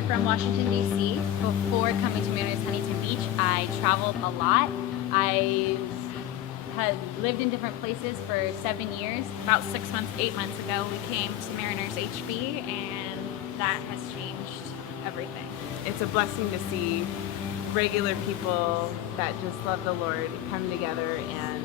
here from Washington, D.C. Before coming to Mariners Huntington Beach, I traveled a lot. I had lived in different places for 7 years. About 6 months, 8 months ago, we came to Mariners HB, and that has changed everything. It's a blessing to see regular people that just love the Lord come together and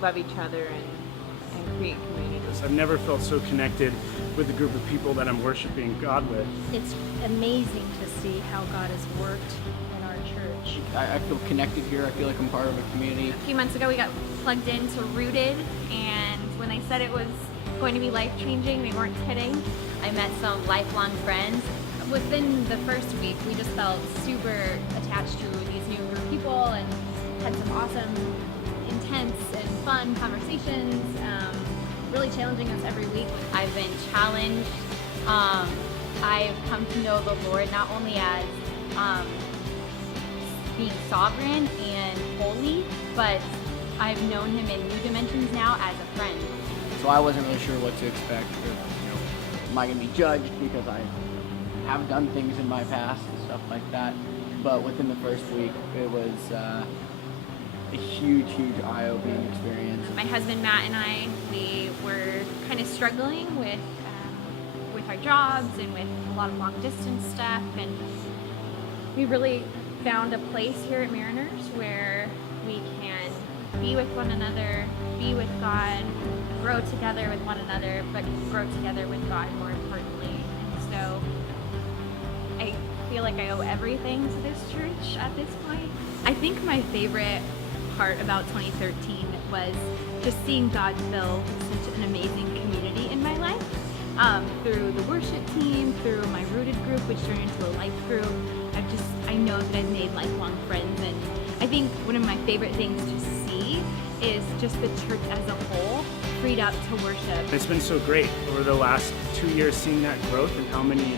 love each other and create community. I've never felt so connected with the group of people that I'm worshiping God with. It's amazing to see how God has worked in our church. I feel connected here. I feel like I'm part of a community. A few months ago, we got plugged into Rooted, and when they said it was going to be life-changing, they weren't kidding. I met some lifelong friends. Within the first week, we just felt super attached to these new group of people and had some awesome, intense and fun conversations, really challenging us every week. I've been challenged. I've come to know the Lord not only as being sovereign and holy, but I've known Him in new dimensions now as a friend. So I wasn't really sure what to expect. Am I going to be judged because I have done things in my past and stuff like that? But within the first week, it was a huge eye-opening experience. My husband Matt and I, we were kind of struggling with our jobs and with a lot of long-distance stuff, and we really found a place here at Mariners where we can be with one another, be with God, grow together with one another, but grow together with God more importantly. And so I feel like I owe everything to this church at this point. I think my favorite part about 2013 was just seeing God fill such an amazing community in my life. Through the worship team, through my Rooted group, which turned into a life group, I know that I've made lifelong friends, and I think one of my favorite things to see is just the church as a whole freed up to worship. It's been so great over the last 2 years seeing that growth and how many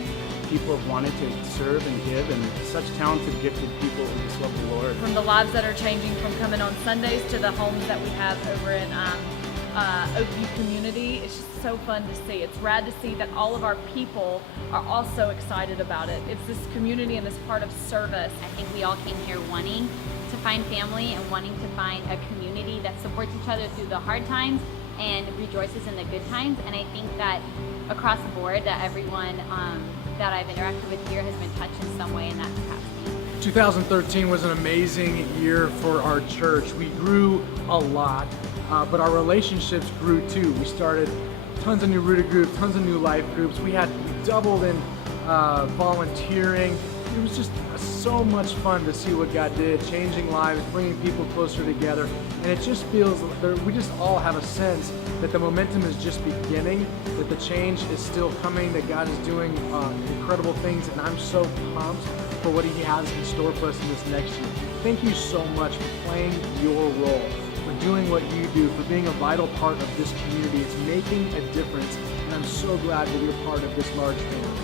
people have wanted to serve and give, and such talented, gifted people who just love the Lord. From the lives that are changing from coming on Sundays to the homes that we have over in Oakview community, it's just so fun to see. It's rad to see that all of our people are also excited about it. It's this community and this part of service. I think we all came here wanting to find family and wanting to find a community that supports each other through the hard times and rejoices in the good times. And I think that across the board, that everyone that I've interacted with here has been touched in some way in that capacity. 2013 was an amazing year for our church. We grew a lot, but our relationships grew too. We started tons of new Rooted groups, tons of new life groups. We doubled in volunteering. It was just so much fun to see what God did, changing lives, bringing people closer together. And it just feels, we just all have a sense that the momentum is just beginning, that the change is still coming, that God is doing incredible things, and I'm so pumped for what He has in store for us in this next year. Thank you so much for playing your role, for doing what you do, for being a vital part of this community. It's making a difference, and I'm so glad that you're part of this large family.